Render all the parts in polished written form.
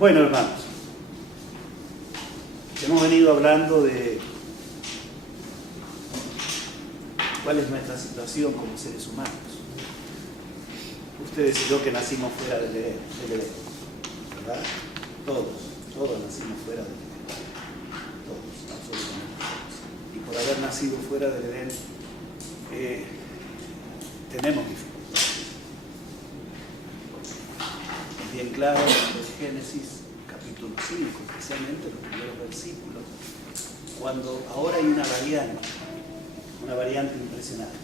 Bueno, hermanos, hemos venido hablando de cuál es nuestra situación como seres humanos. Ustedes y yo que nacimos fuera del Edén, ¿verdad? Todos nacimos fuera del Edén. Todos, absolutamente todos. Y por haber nacido fuera del Edén, tenemos dificultades. Es bien claro en Génesis capítulo 5, especialmente los primeros versículos, cuando ahora hay una variante impresionante.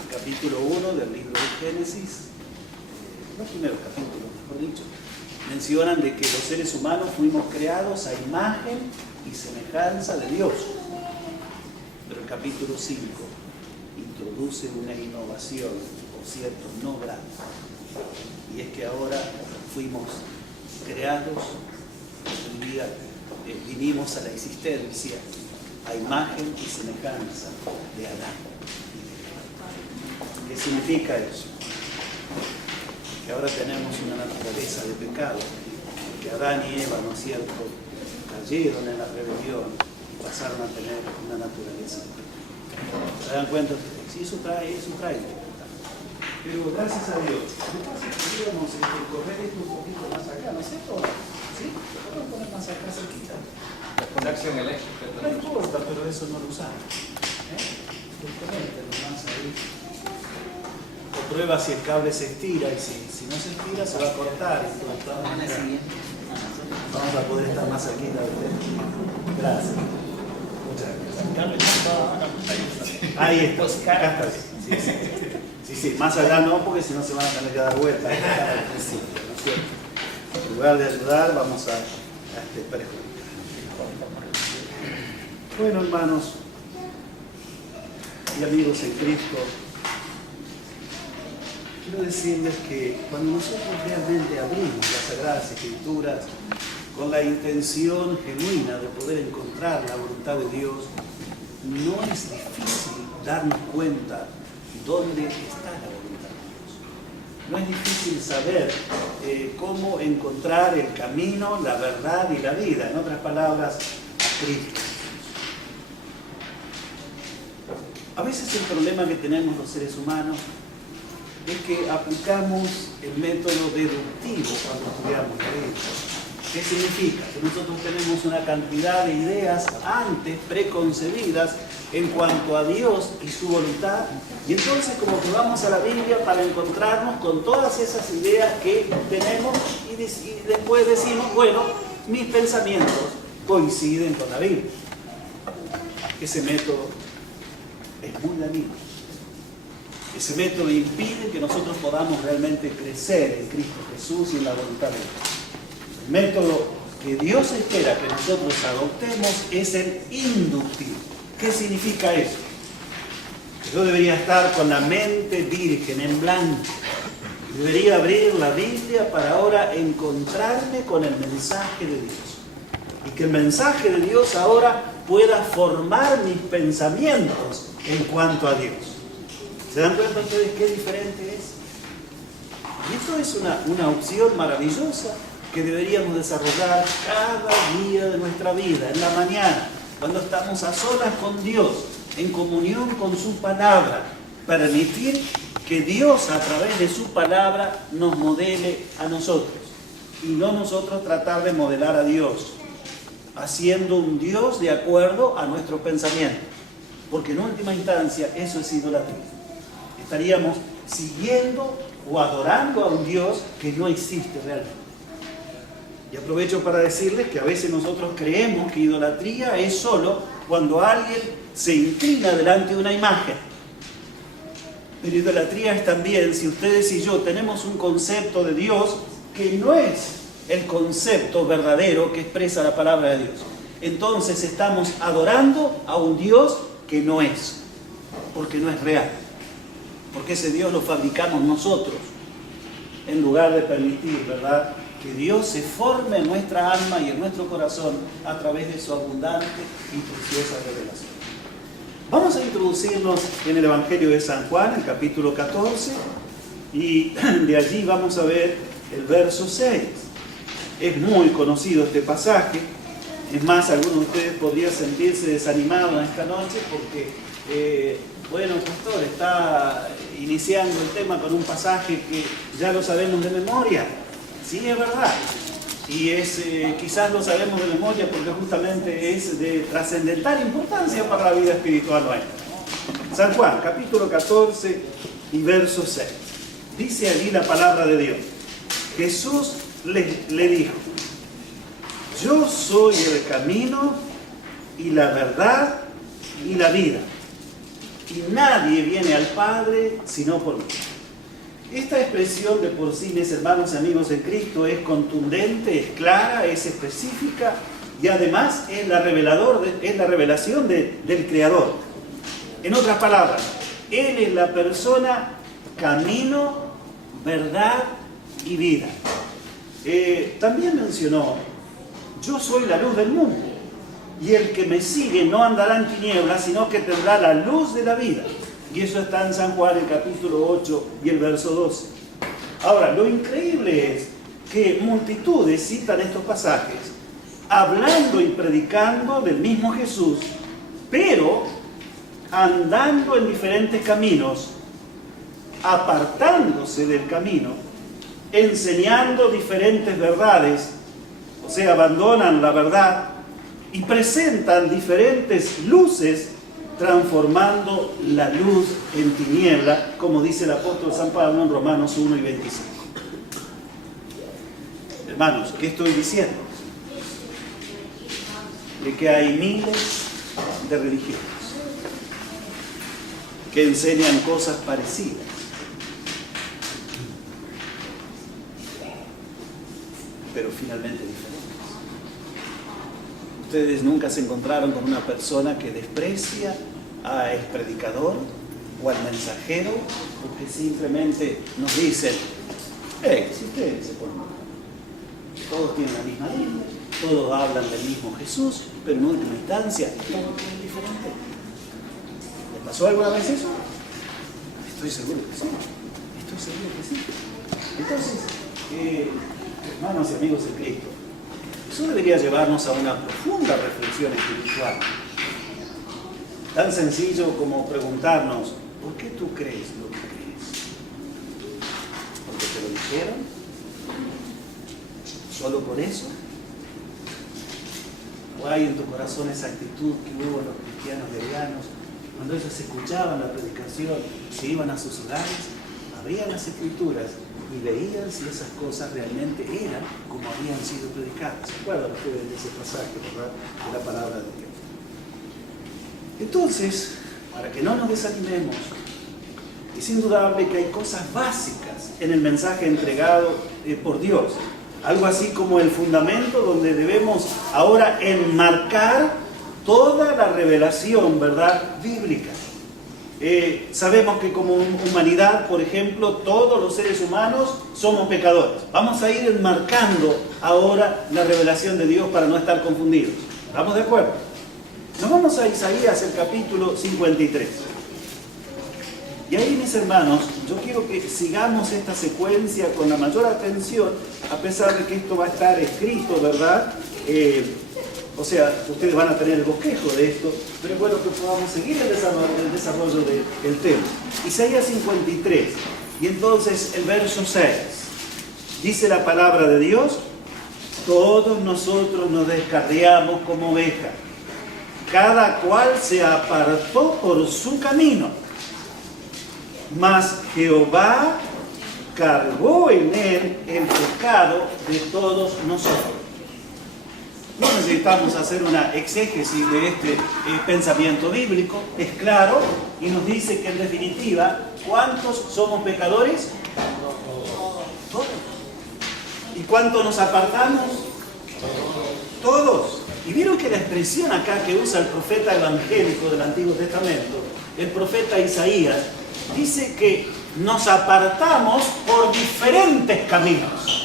El capítulo 1 del libro de Génesis, los primeros capítulos, mejor dicho, mencionan de que los seres humanos fuimos creados a imagen y semejanza de Dios. Pero el capítulo 5 introduce una innovación, por cierto, no grande. Y es que ahora fuimos creados, vinimos a la existencia a imagen y semejanza de Adán. ¿Qué significa eso? Que ahora tenemos una naturaleza de pecado, que Adán y Eva, ¿no es cierto?, cayeron en la rebelión y pasaron a tener una naturaleza de pecado. ¿Se dan cuenta ustedes? Sí, eso trae dificultad. Pero gracias a Dios, lo que pasa es que podríamos correr esto un poquito más acá, ¿no es cierto? ¿Sí? Lo podemos poner más acá cerquita. La conexión eléctrica. No importa, pero eso no lo usamos. Justamente nomás ahí. O prueba si el cable se estira y si no se estira se va a cortar. Vamos a poder estar más cerquita de usted. Gracias. Muchas gracias. Ahí está. Acá está. Sí, más allá no, porque si no se van a tener que dar vuelta. ¿No es cierto? En lugar de ayudar, vamos a perjudicar. Bueno, hermanos y amigos en Cristo, quiero decirles que cuando nosotros realmente abrimos las Sagradas Escrituras con la intención genuina de poder encontrar la voluntad de Dios, no es difícil darnos cuenta dónde está la voluntad de Dios. No es difícil saber cómo encontrar el camino, la verdad y la vida. En otras palabras, a Cristo. A veces el problema que tenemos los seres humanos es que aplicamos el método deductivo cuando estudiamos la Biblia. ¿Qué significa? Que nosotros tenemos una cantidad de ideas antes preconcebidas en cuanto a Dios y su voluntad, y entonces como que vamos a la Biblia para encontrarnos con todas esas ideas que tenemos y después decimos, bueno, mis pensamientos coinciden con la Biblia. Ese método es muy dañino. Ese método impide que nosotros podamos realmente crecer en Cristo Jesús y en la voluntad de Dios. El método que Dios espera que nosotros adoptemos es el inductivo. ¿Qué significa eso? Que yo debería estar con la mente virgen, en blanco. Debería abrir la Biblia para ahora encontrarme con el mensaje de Dios. Y que el mensaje de Dios ahora pueda formar mis pensamientos en cuanto a Dios. ¿Se dan cuenta ustedes qué diferente es? Y esto es una opción maravillosa que deberíamos desarrollar cada día de nuestra vida, en la mañana, cuando estamos a solas con Dios, en comunión con su palabra, permitir que Dios a través de su palabra nos modele a nosotros y no nosotros tratar de modelar a Dios, haciendo un Dios de acuerdo a nuestro pensamiento, porque en última instancia eso es idolatría. Estaríamos siguiendo o adorando a un Dios que no existe realmente. Y aprovecho para decirles que a veces nosotros creemos que idolatría es solo cuando alguien se inclina delante de una imagen. Pero idolatría es también si ustedes y yo tenemos un concepto de Dios que no es el concepto verdadero que expresa la palabra de Dios. Entonces estamos adorando a un Dios que no es, porque no es real. Porque ese Dios lo fabricamos nosotros, en lugar de permitir, ¿verdad?, que Dios se forme en nuestra alma y en nuestro corazón a través de su abundante y preciosa revelación. Vamos a introducirnos en el Evangelio de San Juan, el capítulo 14, y de allí vamos a ver el verso 6. Es muy conocido este pasaje. Es más, algunos de ustedes podrían sentirse desanimados esta noche porque, bueno, el pastor está iniciando el tema con un pasaje que ya lo sabemos de memoria. Sí, es verdad. Y quizás lo sabemos de memoria porque justamente es de trascendental importancia para la vida espiritual nuestra. San Juan, capítulo 14 y verso 6. Dice allí la palabra de Dios. Jesús le dijo: yo soy el camino y la verdad y la vida. Y nadie viene al Padre sino por mí. Esta expresión de por sí, mis hermanos y amigos en Cristo, es contundente, es clara, es específica y además es la revelación del Creador. En otras palabras, Él es la persona camino, verdad y vida. También mencionó: yo soy la luz del mundo y el que me sigue no andará en tinieblas, sino que tendrá la luz de la vida. Y eso está en San Juan, el capítulo 8 y el verso 12. Ahora, lo increíble es que multitudes citan estos pasajes hablando y predicando del mismo Jesús, pero andando en diferentes caminos, apartándose del camino, enseñando diferentes verdades, o sea, abandonan la verdad y presentan diferentes luces, transformando la luz en tiniebla, como dice el apóstol San Pablo en Romanos 1 y 25. Hermanos, ¿qué estoy diciendo? De que hay miles de religiones que enseñan cosas parecidas, pero finalmente diferentes. Ustedes nunca se encontraron con una persona que desprecia al predicador o al mensajero porque simplemente nos dicen: si ustedes se ponen, todos tienen la misma Biblia, todos hablan del mismo Jesús, pero en última instancia todos tienen diferente. ¿Les pasó alguna vez eso? Estoy seguro que sí. Entonces, hermanos y amigos de Cristo, eso debería llevarnos a una profunda reflexión espiritual. Tan sencillo como preguntarnos: ¿por qué tú crees lo que crees? ¿Porque te lo dijeron? ¿Solo por eso? ¿O hay en tu corazón esa actitud que hubo en los cristianos bereanos cuando ellos escuchaban la predicación, se iban a sus hogares, abrían las escrituras y veían si esas cosas realmente eran como habían sido predicadas? ¿Se acuerdan ustedes de ese pasaje, verdad? De la palabra de Dios. Entonces, para que no nos desanimemos, es indudable que hay cosas básicas en el mensaje entregado por Dios. Algo así como el fundamento donde debemos ahora enmarcar toda la revelación, ¿verdad?, bíblica. Sabemos que como humanidad, por ejemplo, todos los seres humanos somos pecadores. Vamos a ir enmarcando ahora la revelación de Dios para no estar confundidos. ¿Estamos de acuerdo? Nos vamos a Isaías, el capítulo 53. Y ahí, mis hermanos, yo quiero que sigamos esta secuencia con la mayor atención, a pesar de que esto va a estar escrito, ¿verdad? O sea, ustedes van a tener el bosquejo de esto, pero es bueno que podamos seguir el desarrollo del tema. Isaías 53, y entonces el verso 6, dice la palabra de Dios: todos nosotros nos descarriamos como ovejas, cada cual se apartó por su camino, mas Jehová cargó en él el pecado de todos nosotros. No necesitamos hacer una exégesis de este pensamiento bíblico, es claro, y nos dice que en definitiva, ¿cuántos somos pecadores? Todos. ¿Y cuántos nos apartamos? Todos. Y vieron que la expresión acá que usa el profeta evangélico del Antiguo Testamento, el profeta Isaías, dice que nos apartamos por diferentes caminos.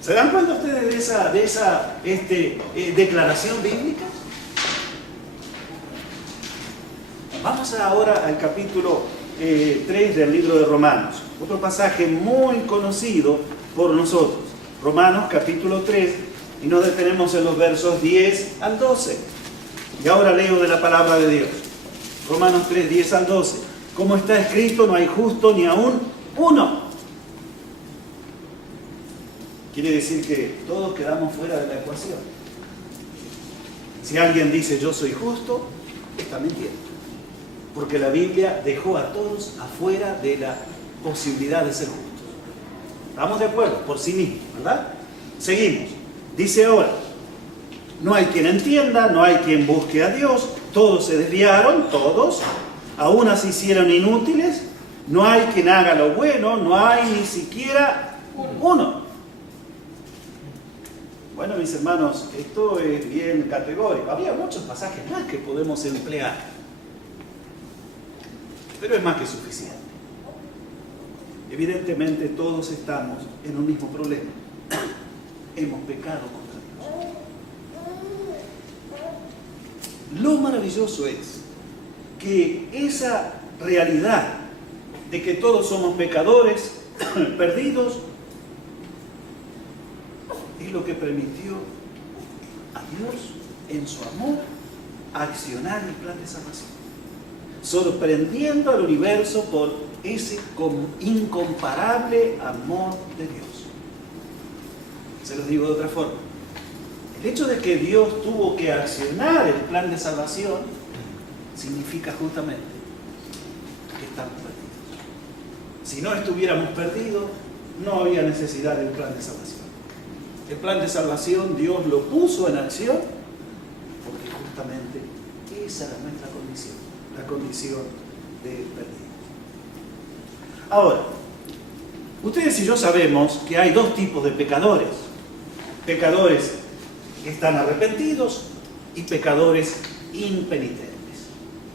¿Se dan cuenta ustedes de esa declaración bíblica? Vamos ahora al capítulo 3 del libro de Romanos, otro pasaje muy conocido por nosotros. Romanos capítulo 3, y nos detenemos en los versos 10 al 12. Y ahora leo de la palabra de Dios. Romanos 3, 10 al 12. Como está escrito, no hay justo ni aún uno. Quiere decir que todos quedamos fuera de la ecuación. Si alguien dice yo soy justo, está mintiendo. Porque la Biblia dejó a todos afuera de la posibilidad de ser justos. ¿Estamos de acuerdo? Por sí mismos, ¿verdad? Seguimos. Dice ahora, no hay quien entienda, no hay quien busque a Dios, todos se desviaron, todos, aún se hicieron inútiles, no hay quien haga lo bueno, no hay ni siquiera uno. Bueno, mis hermanos, esto es bien categórico. Había muchos pasajes más que podemos emplear, pero es más que suficiente. Evidentemente todos estamos en un mismo problema. Hemos pecado contra Dios. Lo maravilloso es que esa realidad de que todos somos pecadores, perdidos, es lo que permitió a Dios, en su amor, accionar el plan de salvación, sorprendiendo al universo por ese incomparable amor de Dios. Se los digo de otra forma. El hecho de que Dios tuvo que accionar el plan de salvación significa justamente que estamos perdidos. Si no estuviéramos perdidos, no había necesidad de un plan de salvación. El plan de salvación Dios lo puso en acción porque justamente esa era nuestra condición, la condición de perdidos. Ahora, ustedes y yo sabemos que hay dos tipos de pecadores. Pecadores que están arrepentidos y pecadores impenitentes.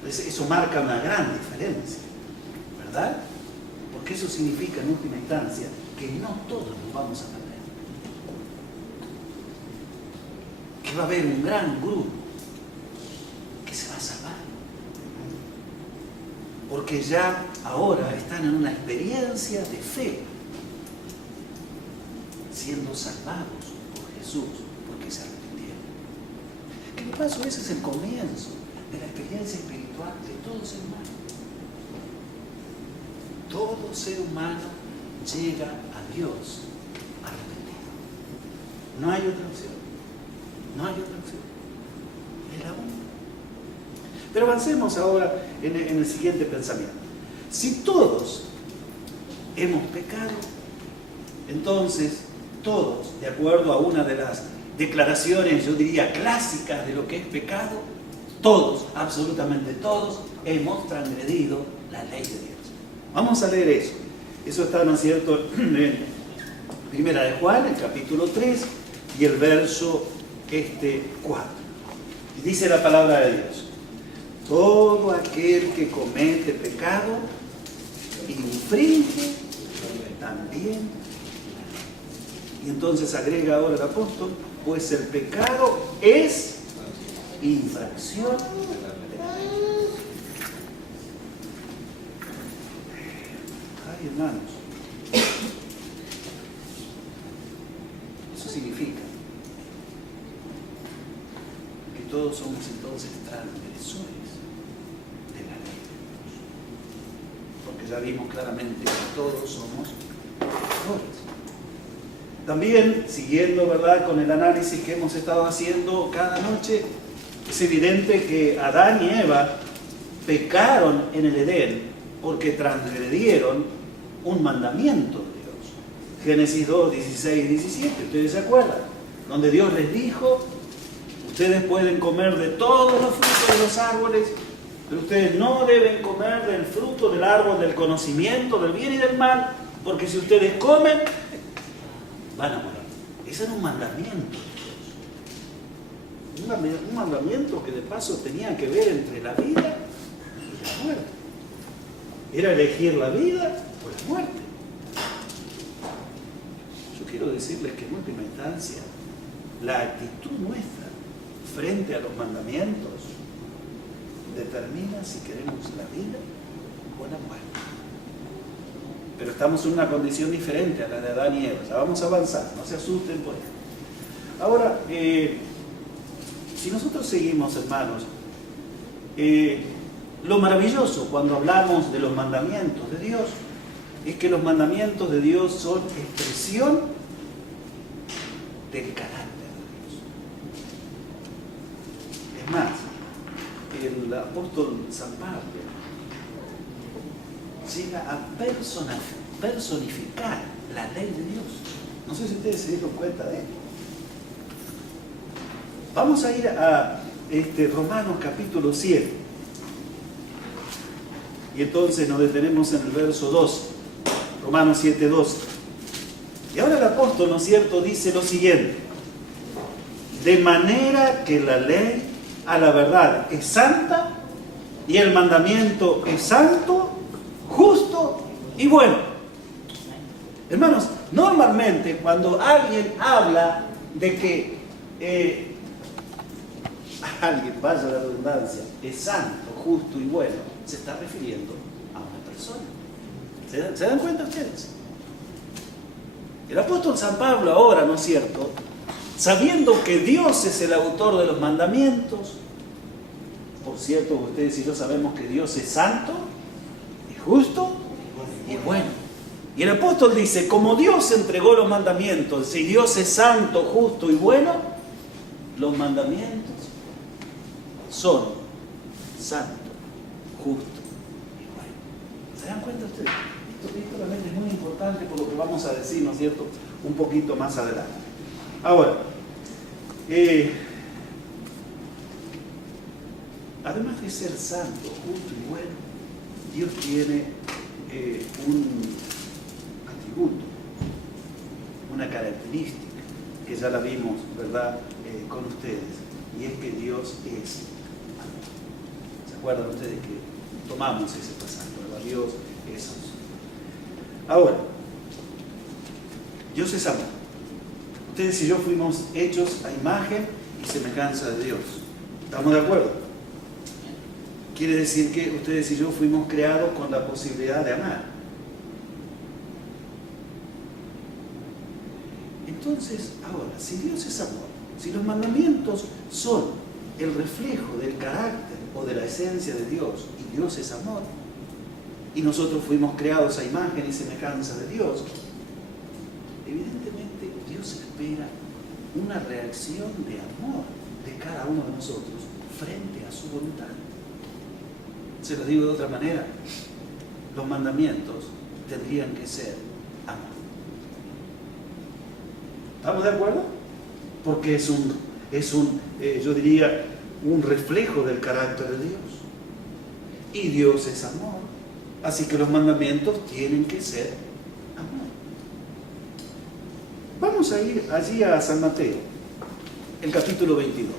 Eso marca una gran diferencia, ¿verdad? Porque eso significa en última instancia que no todos nos vamos a perder. Que va a haber un gran grupo que se va a salvar. Porque ya ahora están en una experiencia de fe, siendo salvados por Jesús, porque se arrepintieron. Que de paso ese es el comienzo de la experiencia espiritual de todo ser humano. Todo ser humano llega a Dios arrepentido. No hay otra opción. No hay otra opción. Es la única. Pero avancemos ahora en el siguiente pensamiento. Si todos hemos pecado, entonces todos, de acuerdo a una de las declaraciones, yo diría, clásicas de lo que es pecado, todos, absolutamente todos, hemos transgredido la ley de Dios. Vamos a leer eso. Eso está, ¿no es cierto?, en Primera de Juan, el capítulo 3, y el verso 4. Y dice la palabra de Dios: todo aquel que comete pecado infringe también. Y entonces agrega ahora el apóstol: pues el pecado es infracción de la ley. Ay, hermanos, eso significa que todos somos entonces transgresores de la ley de Dios, porque ya vimos claramente que todos somos pecadores. También, siguiendo, ¿verdad?, con el análisis que hemos estado haciendo cada noche, es evidente que Adán y Eva pecaron en el Edén porque transgredieron un mandamiento de Dios. Génesis 2, 16 y 17, ¿ustedes se acuerdan? Donde Dios les dijo: ustedes pueden comer de todos los frutos de los árboles, pero ustedes no deben comer del fruto del árbol del conocimiento del bien y del mal, porque si ustedes comen, van a morir. Ese era un mandamiento de Dios. Un mandamiento que de paso tenía que ver entre la vida y la muerte. Era elegir la vida o la muerte. Yo quiero decirles que en última instancia, la actitud nuestra frente a los mandamientos determina si queremos la vida o la muerte. pero estamos en una condición diferente a la de Adán y Eva. Ya vamos a avanzar, no se asusten pues. Ahora, si nosotros seguimos, hermanos, lo maravilloso cuando hablamos de los mandamientos de Dios es que los mandamientos de Dios son expresión del carácter de Dios. Es más, el apóstol San Pablo llega a personificar la ley de Dios. No sé si ustedes se dieron cuenta de esto. Vamos a ir a Romanos capítulo 7. Y entonces nos detenemos en el verso 12. Romanos 7, 12. Y ahora el apóstol, ¿no es cierto?, dice lo siguiente: de manera que la ley a la verdad es santa y el mandamiento es santo, justo y bueno. Hermanos, normalmente cuando alguien habla de que alguien, vaya la redundancia, es santo, justo y bueno, se está refiriendo a una persona. ¿Se dan cuenta ustedes? El apóstol San Pablo ahora, ¿no es cierto?, sabiendo que Dios es el autor de los mandamientos, por cierto, ustedes y yo sabemos que Dios es santo, es justo y bueno. Y el apóstol dice, como Dios entregó los mandamientos, si Dios es santo, justo y bueno, los mandamientos son santo, justo y bueno. ¿Se dan cuenta ustedes? Esto realmente es muy importante por lo que vamos a decir, ¿no es cierto?, un poquito más adelante. Ahora, además de ser santo, justo y bueno, Dios tiene un atributo, una característica, que ya la vimos, ¿verdad?, con ustedes, y es que Dios es amor. ¿Se acuerdan ustedes que tomamos ese pasaje, ¿verdad? Dios es amor. Ahora, Dios es amor. Ustedes y yo fuimos hechos a imagen y semejanza de Dios. ¿Estamos de acuerdo? Quiere decir que ustedes y yo fuimos creados con la posibilidad de amar. Entonces, ahora, si Dios es amor, si los mandamientos son el reflejo del carácter o de la esencia de Dios, y Dios es amor, y nosotros fuimos creados a imagen y semejanza de Dios, evidentemente Dios espera una reacción de amor de cada uno de nosotros frente a su voluntad. Se lo digo de otra manera, los mandamientos tendrían que ser amor. ¿Estamos de acuerdo? Porque yo diría, un reflejo del carácter de Dios. Y Dios es amor. Así que los mandamientos tienen que ser amor. Vamos a ir allí a San Mateo, el capítulo 22,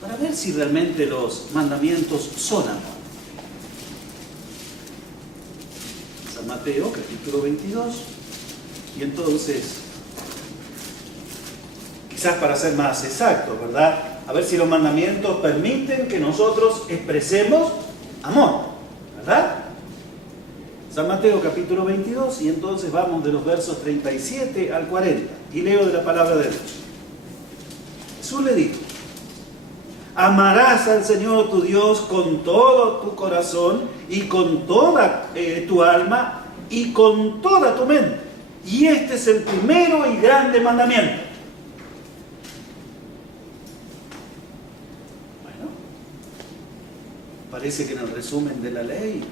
para ver si realmente los mandamientos son amor. San Mateo, capítulo 22, y entonces, quizás para ser más exactos, ¿verdad?, a ver si los mandamientos permiten que nosotros expresemos amor, ¿verdad? San Mateo capítulo 22, y entonces vamos de los versos 37 al 40, y leo de la palabra de Dios. Jesús le dijo: amarás al Señor tu Dios con todo tu corazón y con toda tu alma y con toda tu mente. Y este es el primero y grande mandamiento. Bueno, parece que en el resumen de la ley,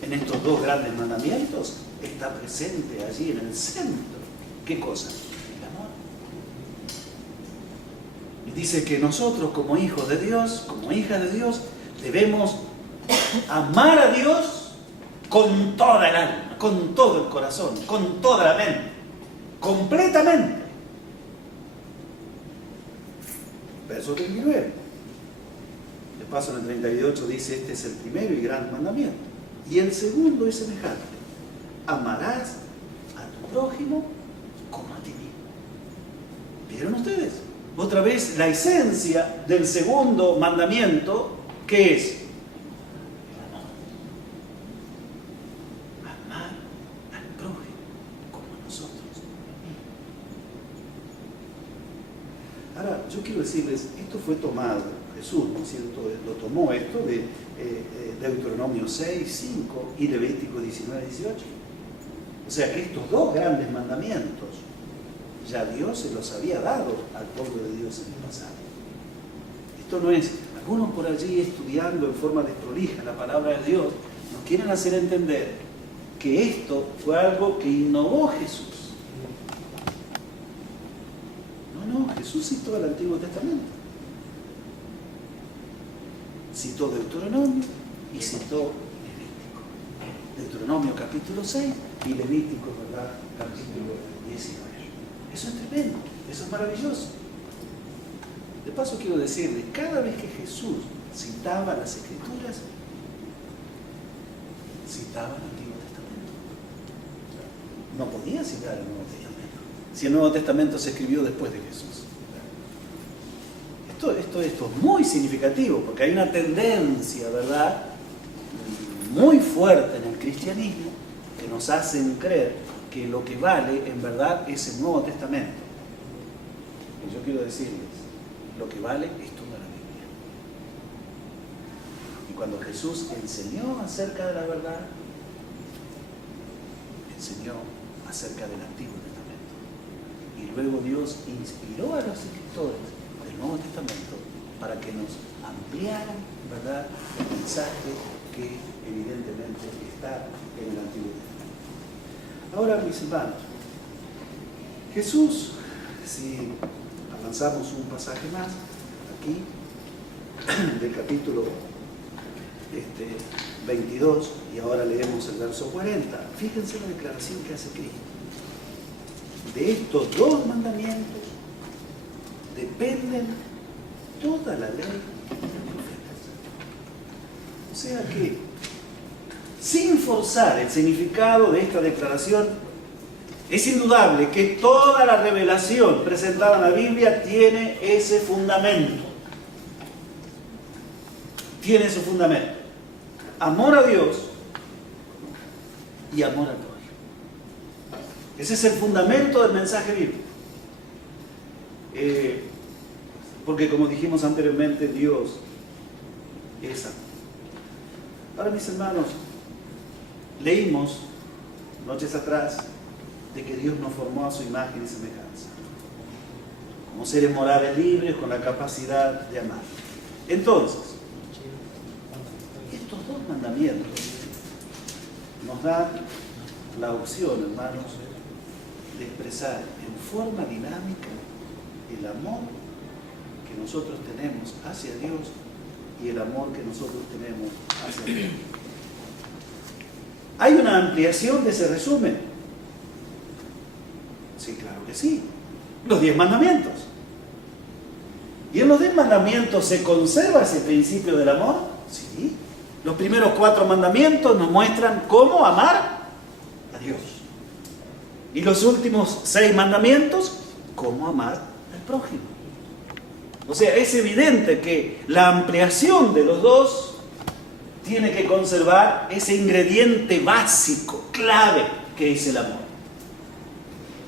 en estos dos grandes mandamientos, está presente allí en el centro. ¿Qué cosa? El amor. Y dice que nosotros como hijos de Dios, como hijas de Dios, debemos amar a Dios con toda el alma, con todo el corazón, con toda la mente, completamente. Verso 39. De paso en el 38 dice: este es el primero y gran mandamiento. Y el segundo es semejante: amarás a tu prójimo como a ti mismo. ¿Vieron ustedes? Otra vez la esencia del segundo mandamiento, ¿qué es? Amar Ahora, yo quiero decirles, esto fue tomado, Jesús, ¿no es cierto? Lo tomó esto de Deuteronomio 6, 5 y Levítico 19, 18. O sea que estos dos grandes mandamientos ya Dios se los había dado al pueblo de Dios en el pasado. Esto no es, algunos por allí estudiando en forma desprolija la palabra de Dios, nos quieren hacer entender que esto fue algo que innovó Jesús. No, Jesús citó el Antiguo Testamento. Citó Deuteronomio y citó Levítico. Deuteronomio capítulo 6 y Levítico, ¿verdad? Capítulo 19. Eso es tremendo, eso es maravilloso. De paso quiero decirles, cada vez que Jesús citaba las Escrituras, citaba el Antiguo Testamento. No podía citar el Nuevo Testamento si el Nuevo Testamento se escribió después de Jesús. Esto es muy significativo, porque hay una tendencia, ¿verdad?, muy fuerte en el cristianismo que nos hacen creer que lo que vale en verdad es el Nuevo Testamento. Y yo quiero decirles, lo que vale es toda la Biblia. Y cuando Jesús enseñó acerca de la verdad, enseñó acerca del Antiguo Testamento. Y luego Dios inspiró a los escritores del Nuevo Testamento para que nos ampliaran, ¿verdad?, el mensaje que evidentemente está en el Antiguo Testamento. Ahora, mis hermanos, Jesús, si avanzamos un pasaje más, aquí, del capítulo 22, y ahora leemos el verso 40, fíjense la declaración que hace Cristo. De estos dos mandamientos dependen toda la ley y los profetas. O sea que, sin forzar el significado de esta declaración, es indudable que toda la revelación presentada en la Biblia tiene ese fundamento. Tiene ese fundamento. Amor a Dios y amor al prójimo. Ese es el fundamento del mensaje bíblico. Porque como dijimos anteriormente, Dios es amor. Ahora, mis hermanos, leímos noches atrás de que Dios nos formó a su imagen y semejanza, como seres morales libres con la capacidad de amar. Entonces, estos dos mandamientos nos dan la opción, hermanos, de expresar en forma dinámica el amor que nosotros tenemos hacia Dios y el amor que nosotros tenemos hacia Dios. ¿Hay una ampliación de ese resumen? Sí, claro que sí. Los 10 mandamientos. ¿Y en los 10 mandamientos se conserva ese principio del amor? Sí. Los primeros 4 mandamientos nos muestran cómo amar a Dios. Y los últimos 6 mandamientos, cómo amar al prójimo. O sea, es evidente que la ampliación de los dos tiene que conservar ese ingrediente básico, clave, que es el amor.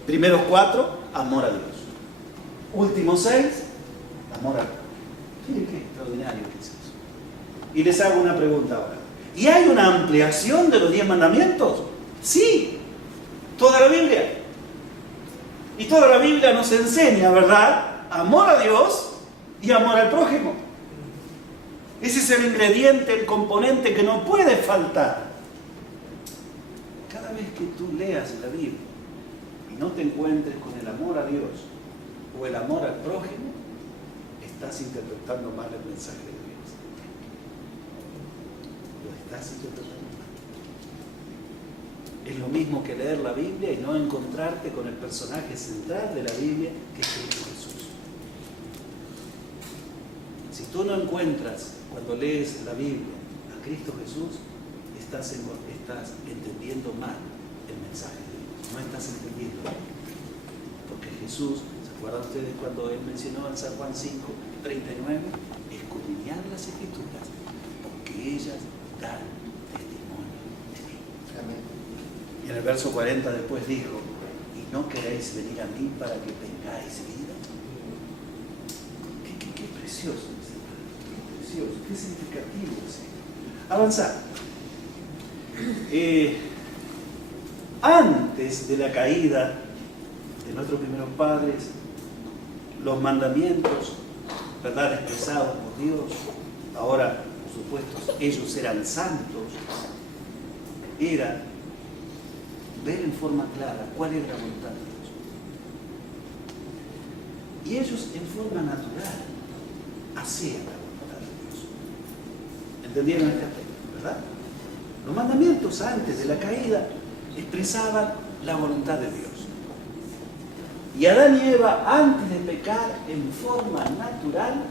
Primeros 4, amor a Dios. Últimos 6, amor al prójimo. Miren qué extraordinario que es eso. Y les hago una pregunta ahora. ¿Y hay una ampliación de los 10 mandamientos? Sí. Toda la Biblia. Y toda la Biblia nos enseña, ¿verdad?, amor a Dios y amor al prójimo. Ese es el ingrediente, el componente que no puede faltar. Cada vez que tú leas la Biblia y no te encuentres con el amor a Dios o el amor al prójimo, estás interpretando mal el mensaje de Dios. Lo estás interpretando mal. Es lo mismo que leer la Biblia y no encontrarte con el personaje central de la Biblia, que es Cristo Jesús. Si tú no encuentras, cuando lees la Biblia, a Cristo Jesús, estás entendiendo mal el mensaje de Dios. No estás entendiendo. Porque Jesús, ¿se acuerdan ustedes cuando Él mencionó en San Juan 5, 39? Escudriñar las Escrituras, porque ellas dan testimonio de mí. Amén. Y en el verso 40 después dijo, ¿y no queréis venir a mí para que tengáis vida? precioso, qué precioso, qué significativo es esto. Avanzar. Antes de la caída de nuestros primeros padres, los mandamientos, ¿verdad?, expresados por Dios, ahora, por supuesto, ellos eran santos, era ver en forma clara cuál era la voluntad de Dios. Y ellos en forma natural hacían la voluntad de Dios. ¿Entendieron este aspecto, verdad? Los mandamientos antes de la caída expresaban la voluntad de Dios. Y Adán y Eva, antes de pecar, en forma natural,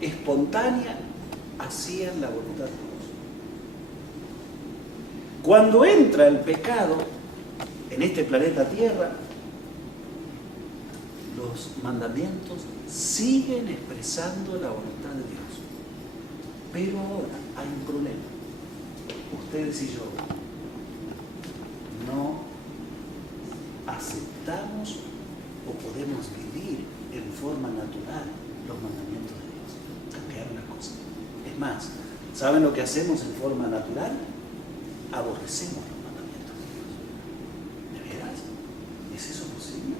espontánea, hacían la voluntad de Dios. Cuando entra el pecado en este planeta Tierra, los mandamientos siguen expresando la voluntad de Dios. Pero ahora hay un problema. Ustedes y yo no aceptamos o podemos vivir en forma natural los mandamientos de Dios. Cambiar las cosas. Es más, ¿saben lo que hacemos en forma natural? Aborrecemos los mandamientos de Dios. ¿De veras? ¿Es eso posible?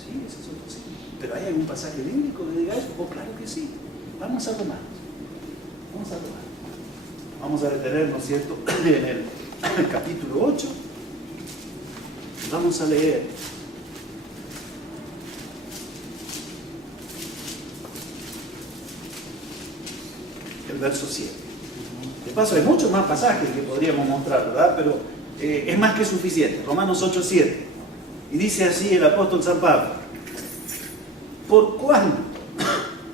Sí, es eso posible. ¿Pero hay algún pasaje bíblico que diga eso? Oh, claro que sí. Vamos a tomar. Vamos a tomar. Vamos a detenernos, ¿cierto?, en el capítulo 8. Vamos a leer el verso 7. De paso, hay muchos más pasajes que podríamos mostrar, ¿verdad? Pero es más que suficiente. Romanos 8, 7. Y dice así el apóstol San Pablo: por cuanto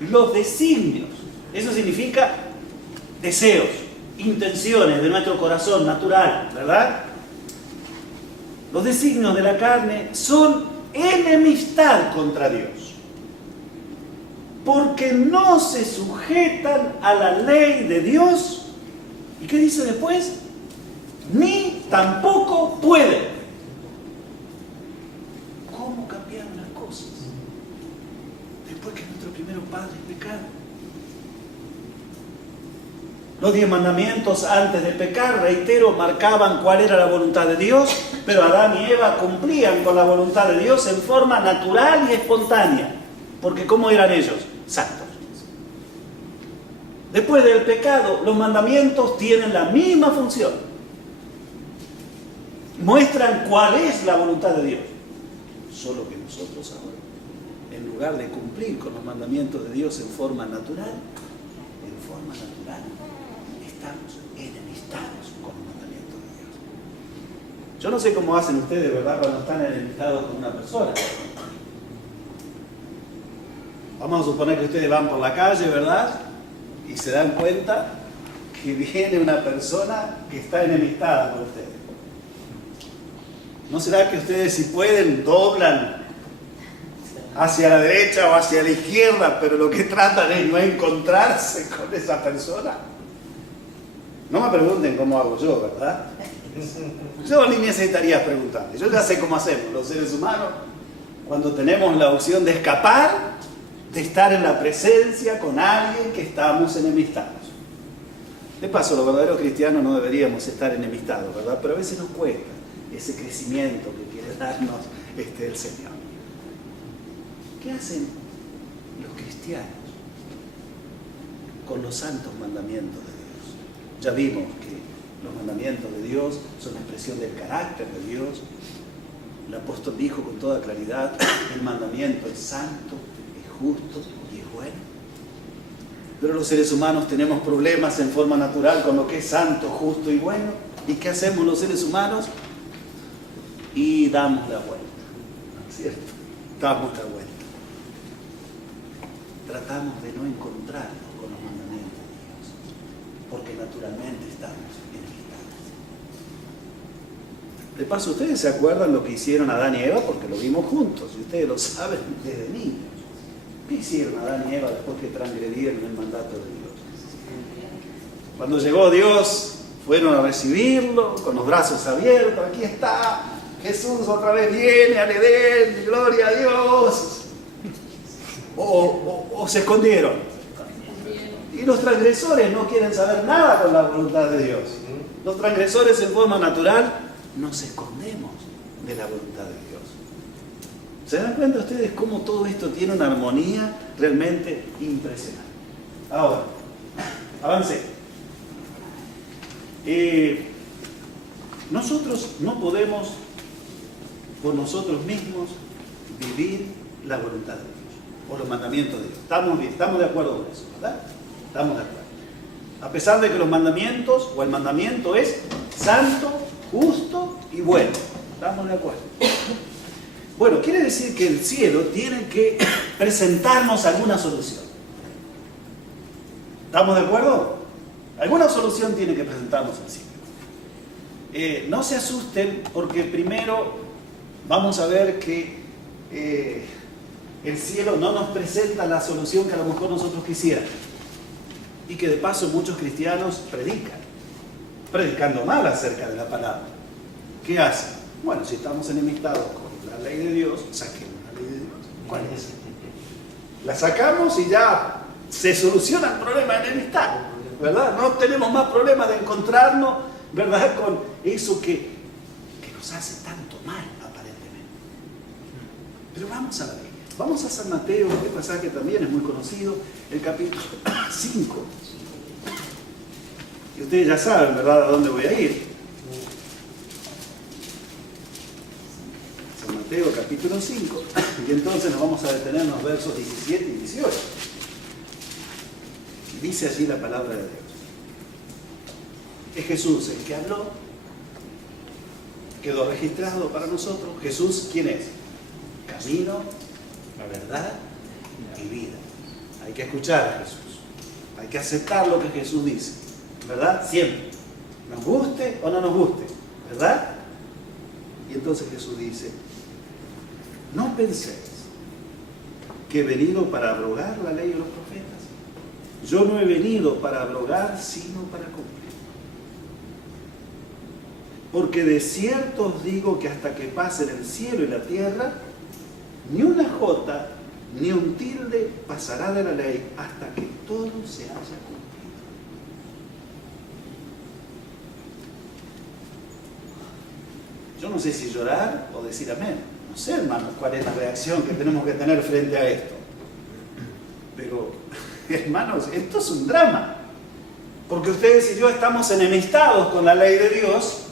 los designios, eso significa deseos, intenciones de nuestro corazón natural, ¿verdad? Los designios de la carne son enemistad contra Dios, porque no se sujetan a la ley de Dios. ¿Y qué dice después? Ni tampoco pueden. ¿Cómo cambiaron las cosas después que nuestros primeros padres pecaron? Los 10 mandamientos antes de pecar, reitero, marcaban cuál era la voluntad de Dios, pero Adán y Eva cumplían con la voluntad de Dios en forma natural y espontánea. Porque ¿cómo eran ellos? Santos. Después del pecado, los mandamientos tienen la misma función. Muestran cuál es la voluntad de Dios. Solo que nosotros ahora, en lugar de cumplir con los mandamientos de Dios en forma natural, estamos enemistados con los mandamientos de Dios. Yo no sé cómo hacen ustedes, ¿verdad?, cuando están enemistados con una persona. Vamos a suponer que ustedes van por la calle, ¿verdad?, y se dan cuenta que viene una persona que está enemistada con ustedes. ¿No será que ustedes, si pueden, doblan hacia la derecha o hacia la izquierda, pero lo que tratan es no encontrarse con esa persona? No me pregunten cómo hago yo, ¿verdad? Yo ni necesitaría preguntarme. Yo ya sé cómo hacemos los seres humanos cuando tenemos la opción de escapar, de estar en la presencia con alguien que estamos enemistados. De paso, los verdaderos cristianos no deberíamos estar enemistados, ¿verdad? Pero a veces nos cuesta ese crecimiento que quiere darnos el Señor. ¿Qué hacen los cristianos con los santos mandamientos de Dios? Ya vimos que los mandamientos de Dios son la expresión del carácter de Dios. El apóstol dijo con toda claridad: el mandamiento es santo, es justo y es bueno. Pero los seres humanos tenemos problemas en forma natural con lo que es santo, justo y bueno. ¿Y qué hacemos los seres humanos? Y damos la vuelta, ¿no es cierto? Damos la vuelta. Tratamos de no encontrarnos con los mandamientos de Dios, porque naturalmente estamos enemistados. De paso, ustedes se acuerdan lo que hicieron Adán y Eva, porque lo vimos juntos, y ustedes lo saben desde niños. ¿Qué hicieron Adán y Eva después que transgredieron el mandato de Dios? Cuando llegó Dios, fueron a recibirlo con los brazos abiertos. Aquí está, Jesús otra vez viene al Edén, gloria a Dios. O se escondieron. los transgresores no quieren saber nada con la voluntad de Dios. Los transgresores en forma natural nos escondemos de la voluntad de Dios. ¿Se dan cuenta ustedes cómo todo esto tiene una armonía realmente impresionante? Ahora, avancé. Nosotros no podemos por nosotros mismos vivir la voluntad de Dios o los mandamientos de Dios. Estamos bien, estamos de acuerdo con eso, ¿verdad? Estamos de acuerdo. A pesar de que los mandamientos o el mandamiento es santo, justo y bueno. Estamos de acuerdo. Bueno, quiere decir que el cielo tiene que presentarnos alguna solución. ¿Estamos de acuerdo? Alguna solución tiene que presentarnos el cielo. No se asusten porque primero vamos a ver que el cielo no nos presenta la solución que a lo mejor nosotros quisiéramos. Y que de paso muchos cristianos predicando mal acerca de la palabra. ¿Qué hacen? Bueno, si estamos enemistados con la ley de Dios, saquemos la ley de Dios. ¿Cuál es? La sacamos y ya se soluciona el problema de enemistad, ¿verdad? No tenemos más problemas de encontrarnos, ¿verdad? Con eso que nos hace tanto mal, aparentemente. Pero vamos a la Biblia. Vamos a San Mateo, este pasaje también es muy conocido, el capítulo 5. Y ustedes ya saben, ¿verdad?, a dónde voy a ir. San Mateo, capítulo 5. Y entonces nos vamos a detener en los versos 17 y 18. Dice allí la palabra de Dios. Es Jesús el que habló. Quedó registrado para nosotros. Jesús, ¿quién es? Camino, la verdad y vida. Hay que escuchar a Jesús. Hay que aceptar lo que Jesús dice. ¿Verdad? Siempre. Nos guste o no nos guste. ¿Verdad? Y entonces Jesús dice, no penséis que he venido para abrogar la ley de los profetas. Yo no he venido para abrogar, sino para cumplir. Porque de cierto os digo que hasta que pasen el cielo y la tierra, ni una jota, ni un tilde pasará de la ley hasta que todo se haya cumplido. Yo no sé si llorar o decir amén. No sé, hermanos, cuál es la reacción que tenemos que tener frente a esto. Pero, hermanos, esto es un drama. Porque ustedes y yo estamos enemistados con la ley de Dios.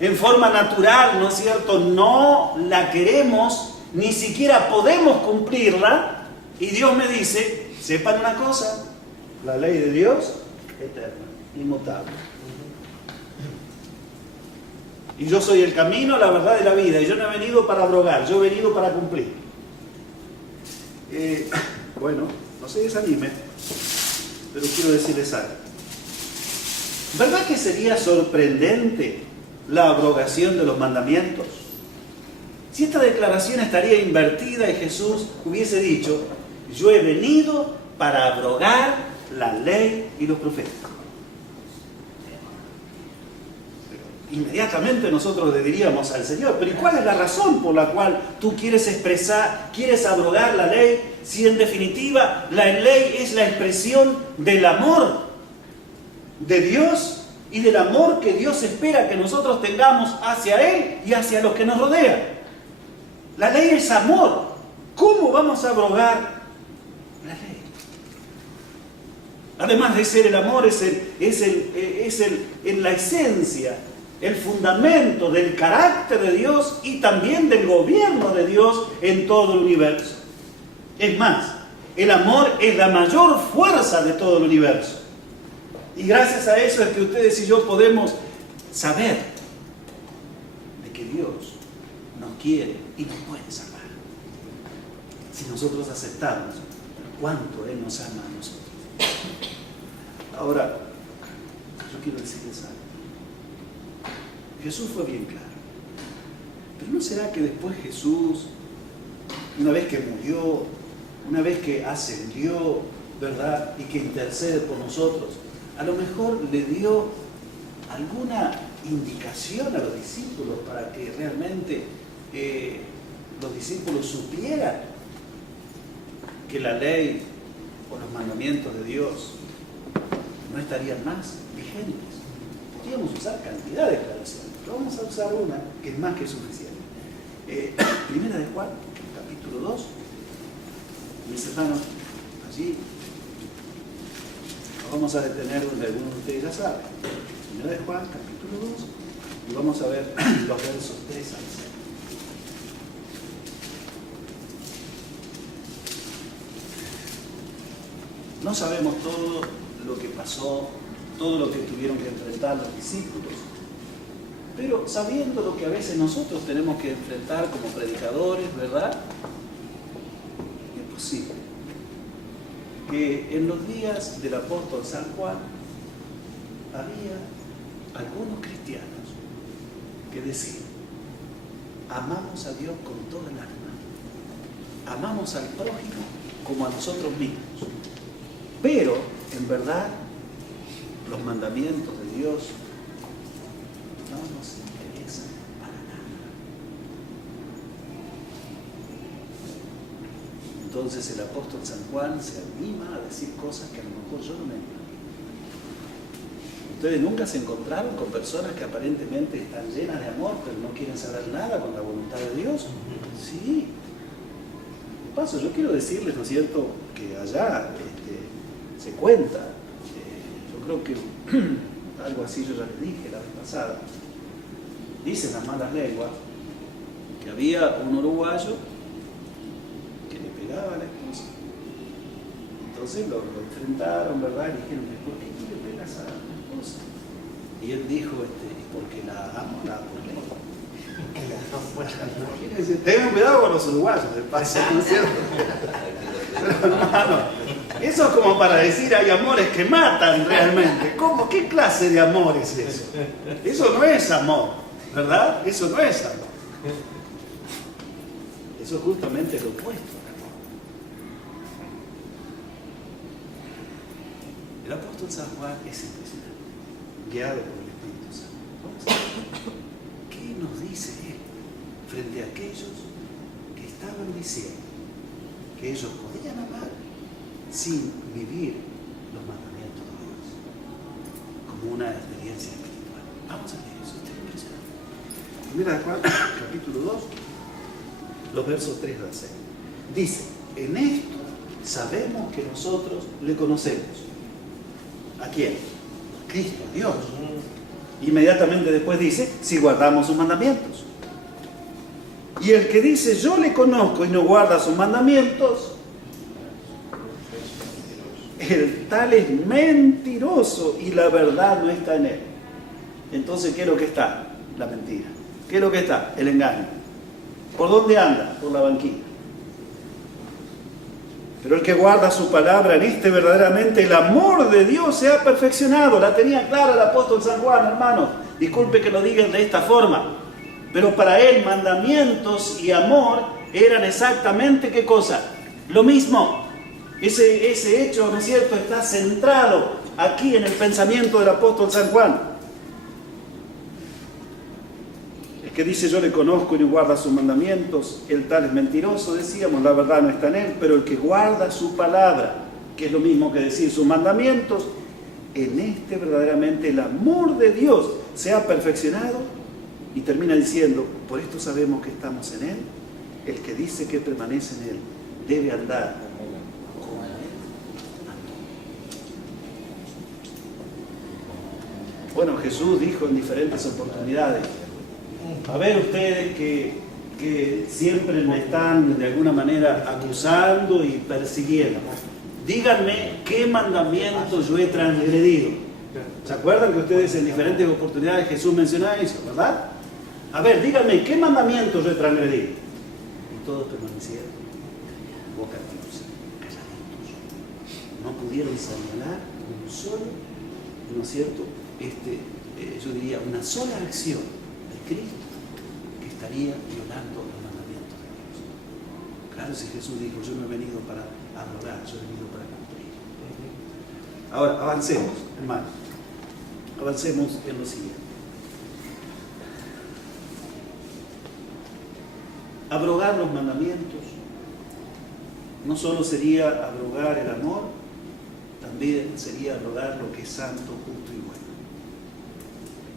En forma natural, ¿no es cierto? No la queremos, ni siquiera podemos cumplirla. Y Dios me dice, sepan una cosa, la ley de Dios es eterna, inmutable. Y yo soy el camino, la verdad y la vida. Y yo no he venido para abrogar, yo he venido para cumplir. Bueno, no se desanimen, pero quiero decirles algo. ¿Verdad que sería sorprendente la abrogación de los mandamientos? Si esta declaración estaría invertida y Jesús hubiese dicho, yo he venido para abrogar la ley y los profetas. Inmediatamente nosotros le diríamos al Señor, pero ¿y cuál es la razón por la cual tú quieres abrogar la ley, si en definitiva la ley es la expresión del amor de Dios y del amor que Dios espera que nosotros tengamos hacia Él y hacia los que nos rodean? La ley es amor. ¿Cómo vamos a abrogar la ley? Además de ser el amor, es en la esencia, el fundamento del carácter de Dios y también del gobierno de Dios en todo el universo. Es más, el amor es la mayor fuerza de todo el universo. Y gracias a eso es que ustedes y yo podemos saber de que Dios nos quiere y nos puede salvar. Si nosotros aceptamos cuánto Él nos ama a nosotros. Ahora, yo quiero decirles algo. Jesús fue bien claro. Pero ¿no será que después Jesús, una vez que murió, una vez que ascendió, ¿verdad?, y que intercede por nosotros, a lo mejor le dio alguna indicación a los discípulos para que realmente los discípulos supieran que la ley o los mandamientos de Dios no estarían más vigentes. Podríamos usar cantidad de declaraciones, pero vamos a usar una que es más que suficiente. Primera de Juan, capítulo 2. Mis hermanos, allí nos vamos a detener donde algunos de ustedes ya saben. Primera de Juan, capítulo 2, y vamos a ver los versos 3 al 6. No sabemos todo lo que pasó, todo lo que tuvieron que enfrentar los discípulos, pero sabiendo lo que a veces nosotros tenemos que enfrentar como predicadores, ¿verdad? Es posible que en los días del apóstol San Juan había algunos cristianos que decían: amamos a Dios con toda el alma, amamos al prójimo como a nosotros mismos, pero en verdad los mandamientos de Dios no nos interesan para nada. Entonces el apóstol San Juan se anima a decir cosas que a lo mejor yo no me animo. ¿Ustedes nunca se encontraron con personas que aparentemente están llenas de amor, pero no quieren saber nada con la voluntad de Dios? Sí. De paso, yo quiero decirles, ¿no es cierto?, que allá se cuenta, yo creo que algo así yo ya les dije la vez pasada, dicen las malas lenguas que había un uruguayo que le pegaba a la esposa. Entonces lo enfrentaron, ¿verdad? Y dijeron: ¿por qué tú le pegas a tu esposa? Y él dijo: porque la amo, la amo por ley. Tengan cuidado con los uruguayos, de paso, ¿no es cierto? Pero, hermano, eso es como para decir: hay amores que matan realmente. ¿Cómo? ¿Qué clase de amor es eso? Eso no es amor, ¿verdad? Eso no es amor. Eso es justamente lo opuesto al amor. El apóstol San Juan es impresionante, guiado por el Espíritu Santo. Vamos a ver qué nos dice él frente a aquellos que estaban diciendo que ellos podían amar sin vivir los mandamientos de Dios como una experiencia espiritual. Vamos a leer eso, esto es impresionante. Primera de Juan, capítulo 2, los versos 3 al 6. Dice: en esto sabemos que nosotros le conocemos. ¿A quién? A Cristo, a Dios. Inmediatamente después dice: si guardamos sus mandamientos. Y el que dice: yo le conozco, y no guarda sus mandamientos, el tal es mentiroso y la verdad no está en él. Entonces, ¿qué es lo que está? La mentira. ¿Qué es lo que está? El engaño. ¿Por dónde anda? Por la banquina. Pero el que guarda su palabra, en este verdaderamente el amor de Dios se ha perfeccionado. La tenía clara el apóstol San Juan, hermanos. Disculpe que lo digan de esta forma, pero para él mandamientos y amor eran exactamente ¿qué cosa? Lo mismo. Ese hecho, ¿no es cierto?, está centrado aquí en el pensamiento del apóstol San Juan. El que dice: yo le conozco y no guarda sus mandamientos, el tal es mentiroso, decíamos, la verdad no está en él. Pero el que guarda su palabra, que es lo mismo que decir sus mandamientos, en este verdaderamente el amor de Dios se ha perfeccionado. Y termina diciendo: por esto sabemos que estamos en él. El que dice que permanece en él debe andar como él. Bueno, Jesús dijo en diferentes oportunidades: a ver, ustedes que siempre me están de alguna manera acusando y persiguiendo, díganme qué mandamientos yo he transgredido. ¿Se acuerdan que ustedes en diferentes oportunidades Jesús mencionaba eso, verdad? A ver, díganme qué mandamientos yo he transgredido. Y todos permanecieron boca abierta, calladitos. No pudieron señalar un solo, ¿no es cierto?, yo diría una sola acción de Cristo que estaría violando los mandamientos de Dios. Claro, si Jesús dijo: yo no he venido para adorar, yo he venido para cumplir. Ahora, avancemos, hermanos. Avancemos en lo siguiente. Abrogar los mandamientos no solo sería abrogar el amor, también sería rodar lo que es santo, justo y bueno.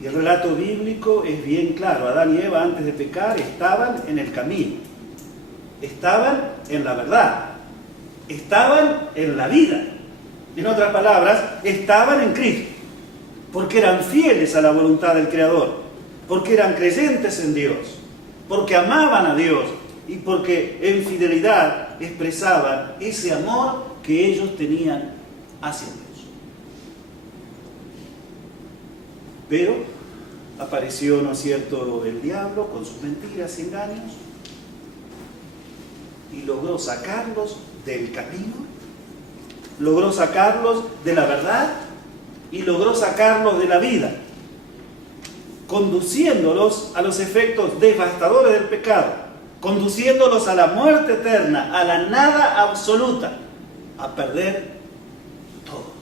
Y el relato bíblico es bien claro. Adán y Eva, antes de pecar, estaban en el camino, estaban en la verdad, estaban en la vida. En otras palabras, estaban en Cristo, porque eran fieles a la voluntad del Creador, porque eran creyentes en Dios, porque amaban a Dios y porque en fidelidad expresaban ese amor que ellos tenían hacia Dios. Pero apareció, ¿no es cierto?, el diablo con sus mentiras y engaños y logró sacarlos del camino, logró sacarlos de la verdad y logró sacarlos de la vida, conduciéndolos a los efectos devastadores del pecado, conduciéndolos a la muerte eterna, a la nada absoluta, a perder todo.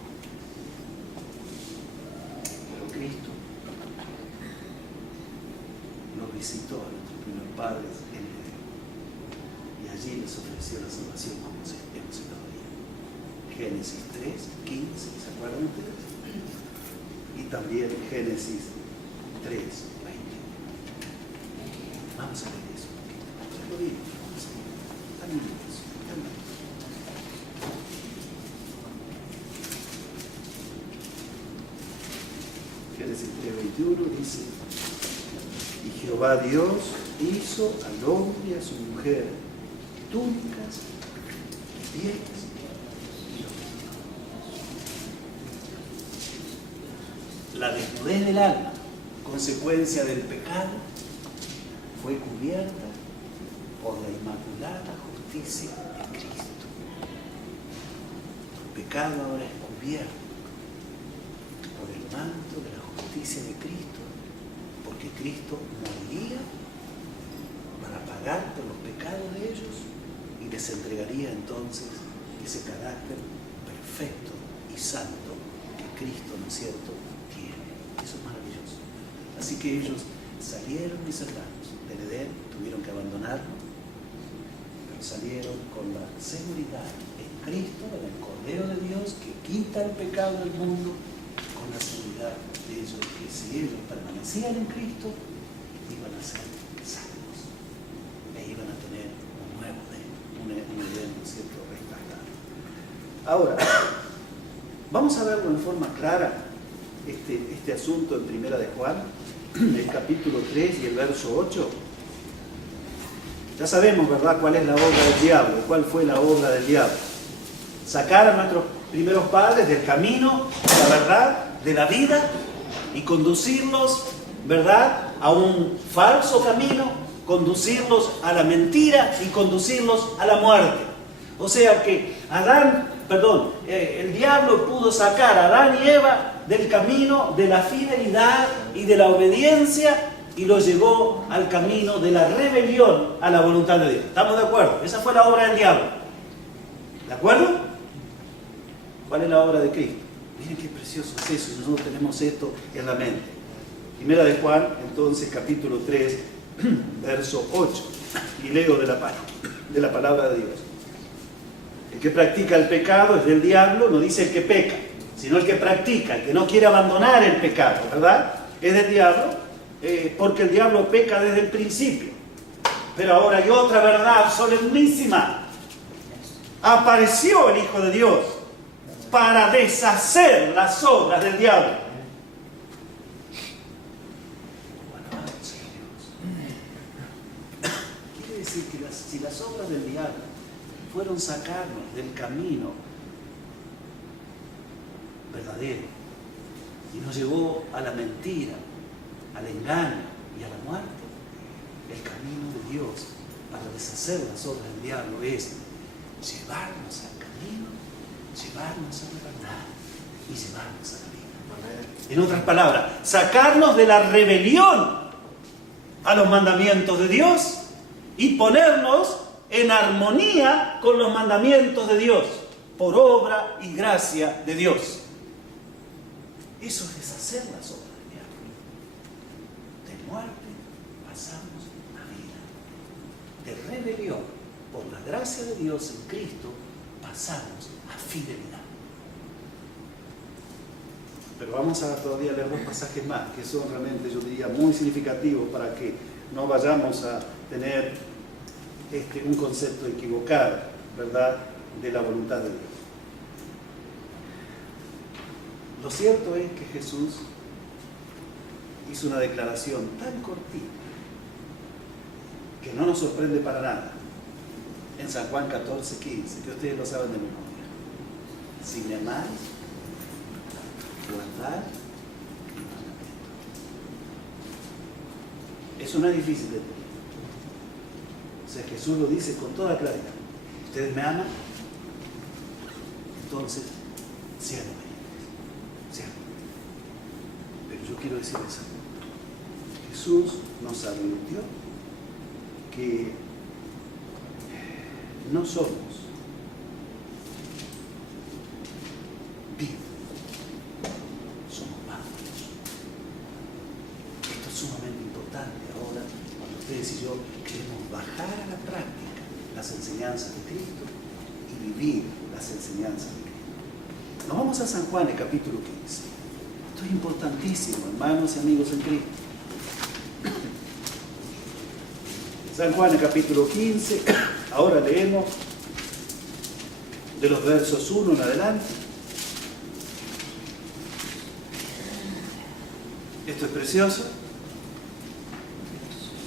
Pero Cristo los visitó a nuestros primeros padres en el Edén y allí les ofreció la salvación como hemos estado viendo. Génesis 3, 15, ¿se acuerdan ustedes? Y también Génesis 3, 20. Vamos a leer eso. Lo vimos. Está bien eso. Está bien. Génesis 3:21 dice: y Jehová Dios hizo al hombre y a su mujer túnicas, pieles y los. La desnudez del alma, consecuencia del pecado, fue cubierta por la inmaculada justicia de Cristo. El pecado ahora es cubierto por el manto de la justicia de Cristo, porque Cristo moriría para pagar por los pecados de ellos y les entregaría entonces ese carácter perfecto y santo que Cristo, ¿no es cierto?, tiene. Eso es maravilloso. Así que ellos salieron, mis hermanos, del Edén, tuvieron que abandonarlo, pero salieron con la seguridad en Cristo, en el Cordero de Dios, que quita el pecado del mundo, con la seguridad de ellos, que si ellos permanecían en Cristo, iban a ser salvos, e iban a tener un nuevo Edén, ¿no es cierto?, restaurado. Ahora, vamos a verlo en forma clara, este asunto en Primera de Juan, el capítulo 3 y el verso 8. Ya sabemos, ¿verdad?, cuál es la obra del diablo. ¿Cuál fue la obra del diablo? Sacar a nuestros primeros padres del camino, de la verdad, de la vida, y conducirlos, ¿verdad?, a un falso camino, conducirlos a la mentira y conducirlos a la muerte. O sea que el diablo pudo sacar a Adán y Eva del camino de la fidelidad y de la obediencia y lo llevó al camino de la rebelión a la voluntad de Dios. ¿Estamos de acuerdo? Esa fue la obra del diablo. ¿De acuerdo? ¿Cuál es la obra de Cristo? Miren qué precioso es eso, y nosotros tenemos esto en la mente. Primera de Juan, entonces, capítulo 3, verso 8. Y leo de la palabra de Dios. El que practica el pecado es del diablo, no dice el que peca, sino el que practica, el que no quiere abandonar el pecado, ¿verdad? Es del diablo, porque el diablo peca desde el principio. Pero ahora hay otra verdad solemnísima. Apareció el Hijo de Dios para deshacer las obras del diablo. Quiere decir que si las obras del diablo fueron sacarnos del camino verdadero y nos llevó a la mentira, al engaño y a la muerte, el camino de Dios para deshacer las obras del diablo es llevarnos al camino, llevarnos a la verdad y llevarnos a la vida. En otras palabras, sacarnos de la rebelión a los mandamientos de Dios y ponernos en armonía con los mandamientos de Dios, por obra y gracia de Dios. Eso es deshacer las obras del diablo. De muerte pasamos a vida. De rebelión, por la gracia de Dios en Cristo, pasamos a fidelidad. Pero vamos a todavía leer 2 pasajes más, que son realmente, yo diría, muy significativos para que no vayamos a tener un concepto equivocado, ¿verdad?, de la voluntad de Dios. Lo cierto es que Jesús hizo una declaración tan cortita que no nos sorprende para nada. En San Juan 14:15, que ustedes lo saben de memoria. Si me amáis, guardad mi mandamiento. Eso no es difícil de entender. O sea, Jesús lo dice con toda claridad. Ustedes me aman, entonces sean obedientes. Sean. Pero yo quiero decir eso. Jesús nos advirtió que no somos vid, somos pámpanos. Esto es sumamente importante ahora cuando ustedes y yo queremos bajar a la práctica las enseñanzas de Cristo y vivir las enseñanzas de Cristo. Nos vamos a San Juan, el capítulo 15. Esto es importantísimo, hermanos y amigos en Cristo. San Juan, el capítulo 15, ahora leemos de los versos 1 en adelante. Esto es precioso.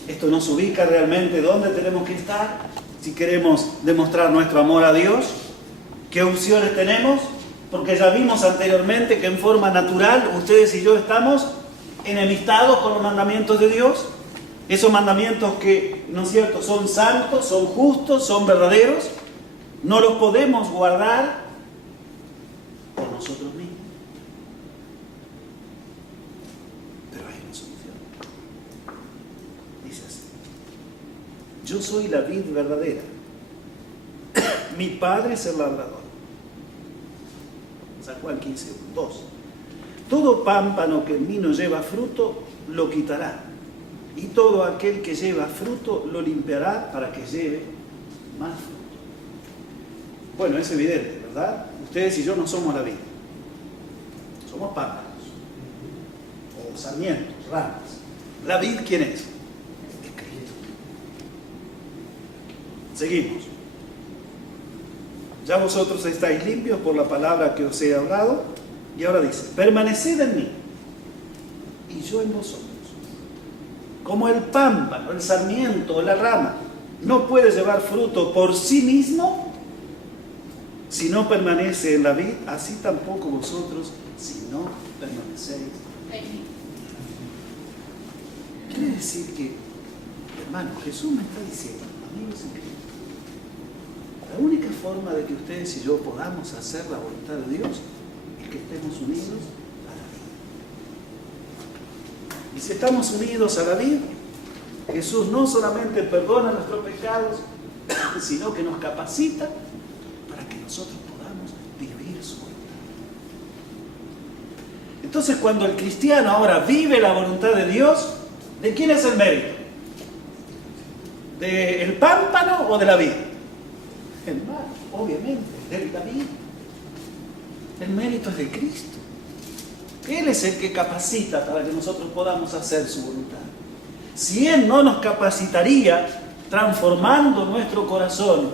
Esto nos ubica realmente dónde tenemos que estar si queremos demostrar nuestro amor a Dios. ¿Qué opciones tenemos? Porque ya vimos anteriormente que en forma natural ustedes y yo estamos enemistados con los mandamientos de Dios. Esos mandamientos que, ¿no es cierto?, son santos, son justos, son verdaderos. No los podemos guardar por nosotros mismos. Pero hay una solución. Dice así: yo soy la vid verdadera. Mi Padre es el labrador. San Juan 15:2. Todo pámpano que en mí no lleva fruto, lo quitará. Y todo aquel que lleva fruto, lo limpiará para que lleve más fruto. Bueno, es evidente, ¿verdad? Ustedes y yo no somos la vid. Somos pámpanos. O sarmientos, ramas. ¿La vid quién es? Es Cristo. Seguimos. Ya vosotros estáis limpios por la palabra que os he hablado. Y ahora dice: permaneced en mí y yo en vosotros. Como el pámpano, el sarmiento o la rama no puede llevar fruto por sí mismo si no permanece en la vid, así tampoco vosotros si no permanecéis en mí. Quiere decir que, hermano, Jesús me está diciendo, amigos en Cristo, la única forma de que ustedes y yo podamos hacer la voluntad de Dios es que estemos unidos a la vid. Y si estamos unidos a la vid, Jesús no solamente perdona nuestros pecados, sino que nos capacita para que nosotros podamos vivir su voluntad. Entonces, cuando el cristiano ahora vive la voluntad de Dios, ¿de quién es el mérito? ¿Del pámpano o de la vid? Hermano, obviamente, de la vid. El mérito es de Cristo. Él es el que capacita para que nosotros podamos hacer su voluntad. Si Él no nos capacitaría transformando nuestro corazón,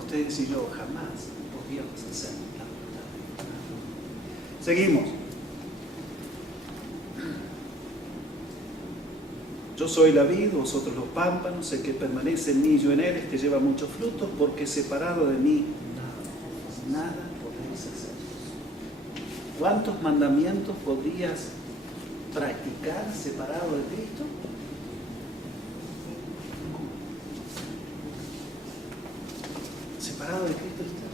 ustedes y yo jamás podríamos hacer la voluntad de Dios. Seguimos. Yo soy la vid, vosotros los pámpanos, el que permanece en mí y yo en él, este lleva muchos frutos, porque separado de mí nada podéis hacer. ¿Cuántos mandamientos podrías practicar separado de Cristo? Separado de Cristo está.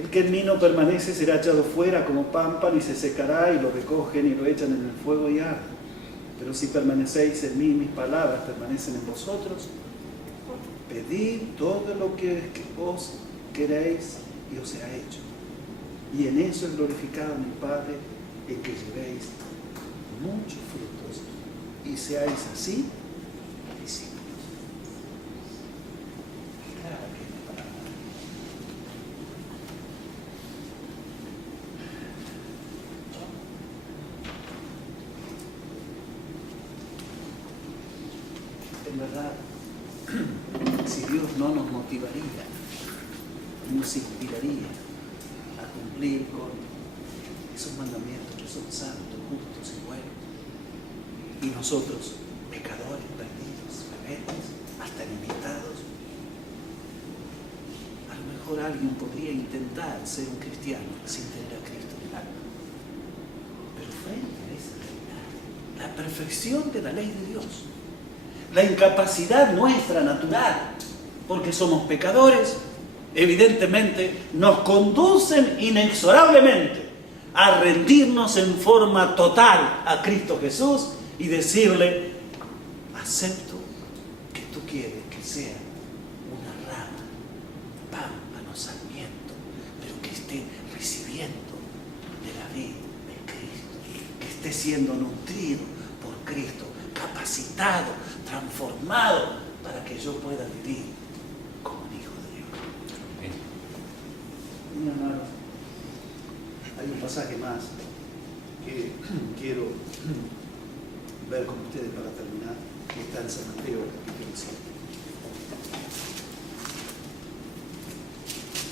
El que en mí no permanece será echado fuera como pámpano y se secará, y lo recogen y lo echan en el fuego y arde. Pero si permanecéis en mí, mis palabras permanecen en vosotros, pedid todo lo que os queréis y os será hecho. Y en eso es glorificado mi Padre, en que llevéis muchos frutos y seáis así discípulos. Claro que es la palabra. verdad, si Dios no nos motivaría, nos inspiraría a cumplir con esos mandamientos que son santos, justos y buenos, y nosotros, pecadores, perdidos, rebeldes, hasta limitados, a lo mejor alguien podría intentar ser un cristiano sin tener a Cristo en el alma. Pero frente a esa realidad, la perfección de la ley de Dios, la incapacidad nuestra natural, porque somos pecadores, evidentemente nos conducen inexorablemente a rendirnos en forma total a Cristo Jesús y decirle: acepto que tú quieres que sea una rama, pámpano, sarmiento, pero que esté recibiendo de la vida de Cristo, que esté siendo nutrido por Cristo, capacitado, transformado, para que yo pueda vivir como un hijo de Dios. Mi hermano, hay un pasaje más que quiero ver con ustedes para terminar, que está en San Mateo, capítulo 7.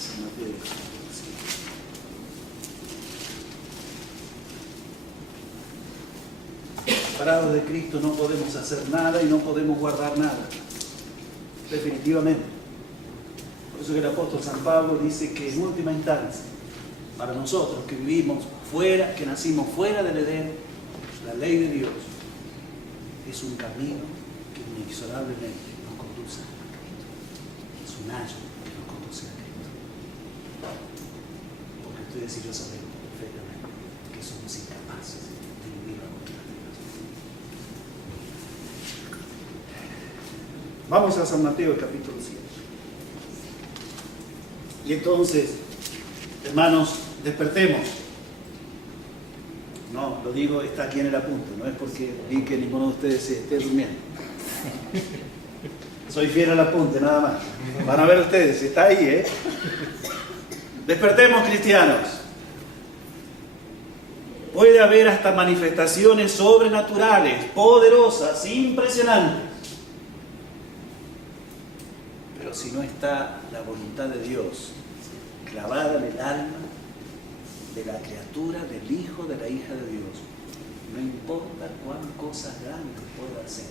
San Mateo, capítulo 7. Separados de Cristo no podemos hacer nada y no podemos guardar nada. Definitivamente. Por eso que el apóstol San Pablo dice que en última instancia, para nosotros que vivimos fuera, que nacimos fuera del Edén, la ley de Dios es un camino que inexorablemente nos conduce a Cristo. Es un ayo que nos conduce a Cristo. Porque ustedes y yo sabemos perfectamente que somos incapaces de vivir la voluntad de Dios. Vamos a San Mateo, capítulo 7. Y entonces, hermanos, despertemos. No, lo digo, está aquí en el apunte, no es porque vi que ninguno de ustedes se esté durmiendo. Soy fiel al apunte, nada más. Van a ver ustedes, está ahí, ¿eh? Despertemos, cristianos. Puede haber hasta manifestaciones sobrenaturales, poderosas, impresionantes. Pero si no está la voluntad de Dios clavada en el alma de la criatura, del hijo, de la hija de Dios, no importa cuán cosas grandes pueda hacer,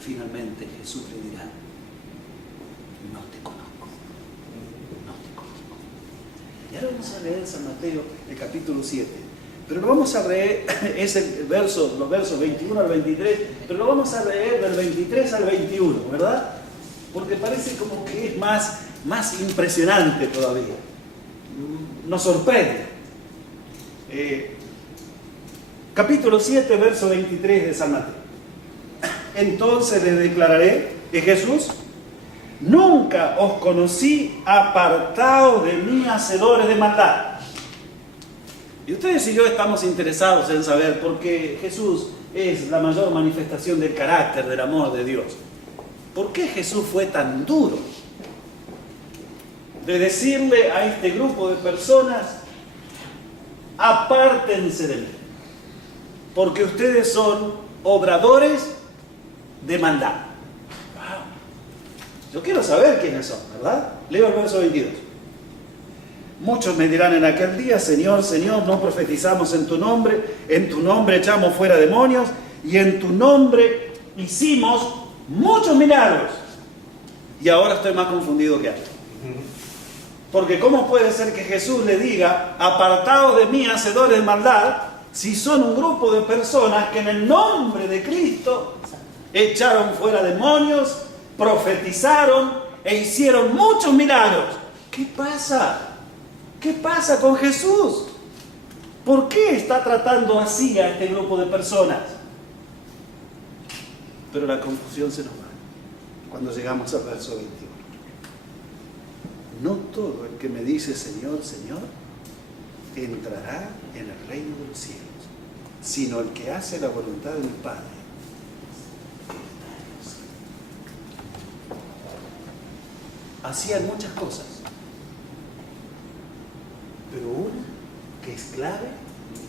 finalmente Jesús le dirá: no te conozco, no te conozco. Y ahora vamos a leer San Mateo, el capítulo 7, pero lo vamos a leer, es los versos 21 al 23, pero lo vamos a leer del 23 al 21, ¿verdad? Porque parece como que es más impresionante todavía. Nos sorprende. Capítulo 7, verso 23 de San Mateo. Entonces les declararé que Jesús: nunca os conocí, apartados de mí, hacedores de maldad. Y ustedes y yo estamos interesados en saber por qué Jesús es la mayor manifestación del carácter, del amor de Dios. ¿Por qué Jesús fue tan duro de decirle a este grupo de personas: apártense de mí, porque ustedes son obradores de maldad? Wow. Yo quiero saber quiénes son, ¿verdad? Leo el verso 22. Muchos me dirán en aquel día: Señor, Señor, no profetizamos en tu nombre echamos fuera demonios, y en tu nombre hicimos muchos milagros. Y ahora estoy más confundido que antes. Porque ¿cómo puede ser que Jesús le diga: apartados de mí, hacedores de maldad, si son un grupo de personas que en el nombre de Cristo echaron fuera demonios, profetizaron e hicieron muchos milagros? ¿Qué pasa? ¿Qué pasa con Jesús? ¿Por qué está tratando así a este grupo de personas? Pero la confusión se nos va cuando llegamos al verso 21. No todo el que me dice Señor, Señor, entrará en el reino de los cielos, sino el que hace la voluntad de mi Padre. Hacían muchas cosas, pero una que es clave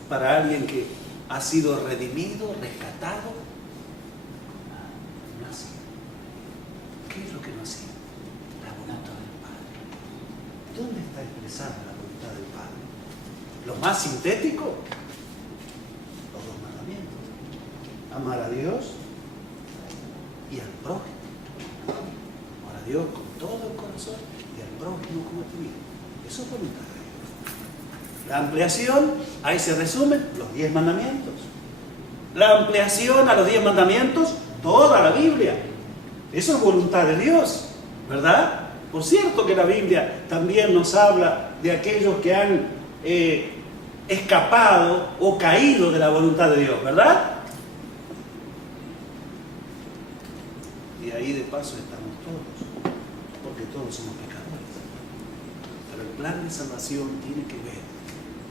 para alguien que ha sido redimido, rescatado, no hacía. ¿Qué es lo que no hacían? La voluntad del Padre. ¿Dónde está expresada la voluntad del Padre? ¿Lo más sintético? Los 2 mandamientos. Amar a Dios y al prójimo. Amar a Dios con todo el corazón y al prójimo como a ti mismo. Eso es voluntad de Dios. La ampliación, ahí se resumen los 10 mandamientos. La ampliación a los 10 mandamientos, toda la Biblia. Eso es voluntad de Dios, ¿verdad? Por cierto que la Biblia también nos habla de aquellos que han escapado o caído de la voluntad de Dios, ¿verdad? Y ahí de paso estamos todos, porque todos somos pecadores. Pero el plan de salvación tiene que ver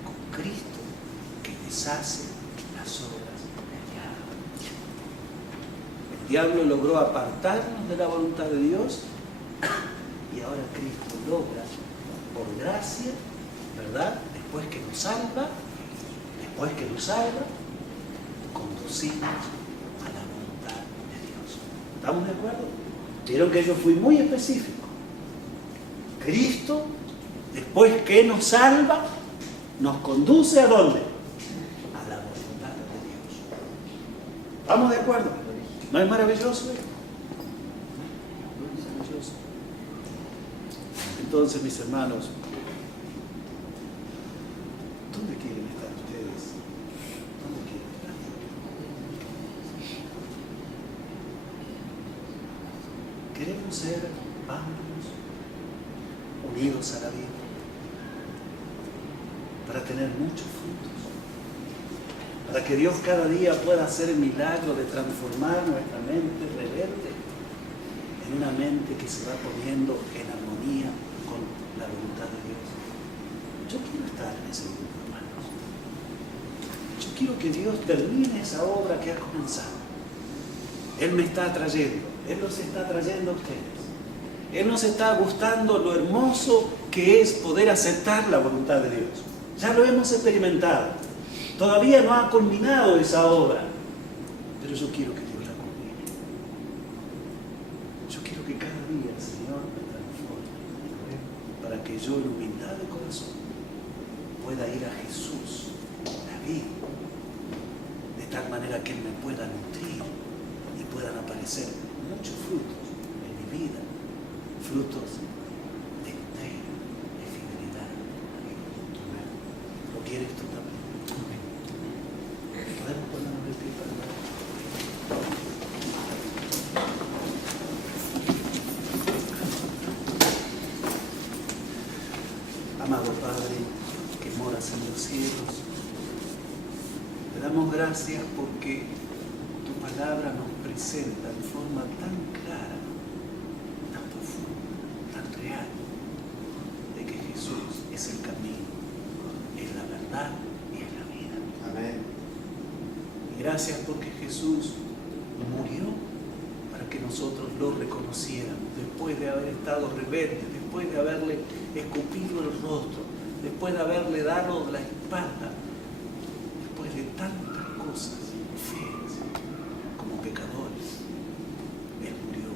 con Cristo que deshace las obras del diablo. El diablo logró apartarnos de la voluntad de Dios y ahora Cristo logra, por gracia, ¿verdad? Después que nos salva, conducirnos a la voluntad de Dios. ¿Estamos de acuerdo? Vieron que yo fui muy específico. Cristo, después que nos salva, nos conduce ¿a dónde? A la voluntad de Dios. ¿Estamos de acuerdo? ¿No es maravilloso? ¿No es maravilloso? Entonces, mis hermanos, ¿dónde quieren estar ustedes? ¿Dónde quieren estar? Queremos ser amplios, unidos a la vida, para tener muchos frutos, para que Dios cada día pueda hacer el milagro de transformar nuestra mente rebelde en una mente que se va poniendo en armonía con la voluntad de Dios. Yo quiero estar en ese grupo, hermanos. Yo quiero que Dios termine esa obra que ha comenzado. Él me está trayendo, Él los está trayendo a ustedes. Él nos está gustando lo hermoso que es poder aceptar la voluntad de Dios. Ya lo hemos experimentado. Todavía no ha culminado esa obra, pero yo quiero que Dios la culmine. Yo quiero que cada día el Señor me transforme para que yo en humildad de corazón pueda ir a Jesús, la vida, de tal manera que Él me pueda nutrir y puedan aparecer muchos frutos en mi vida, frutos de entrega, de fidelidad. ¿Lo quieres tú también? ¿Podemos ponernos de pie para orar? Amado Padre, que moras en los cielos, te damos gracias porque tu palabra nos presenta de forma tan clara, tan profunda, tan real, de que Jesús es el camino, es la verdad y es la vida. Amén. Y gracias porque Jesús murió para que nosotros lo reconociéramos después de haber estado rebeldes, después de haberle escupido el rostro, después de haberle dado la espalda, después de tantas cosas feas como pecadores. Él murió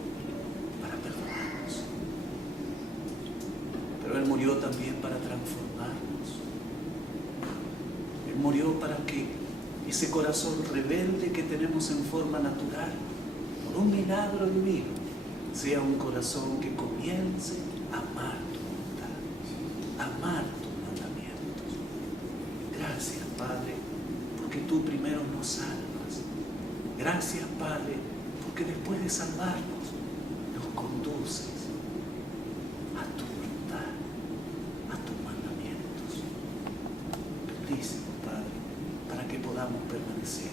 para perdonarnos, pero Él murió también para transformarnos. Él murió para que ese corazón rebelde que tenemos en forma natural, por un milagro divino, sea un corazón que comience a amar tu voluntad, amar tus mandamientos. Gracias, Padre, porque tú primero nos salvas. Gracias, Padre, porque después de salvarnos, nos conduces a tu voluntad, a tus mandamientos. Bendícenos, Padre, para que podamos permanecer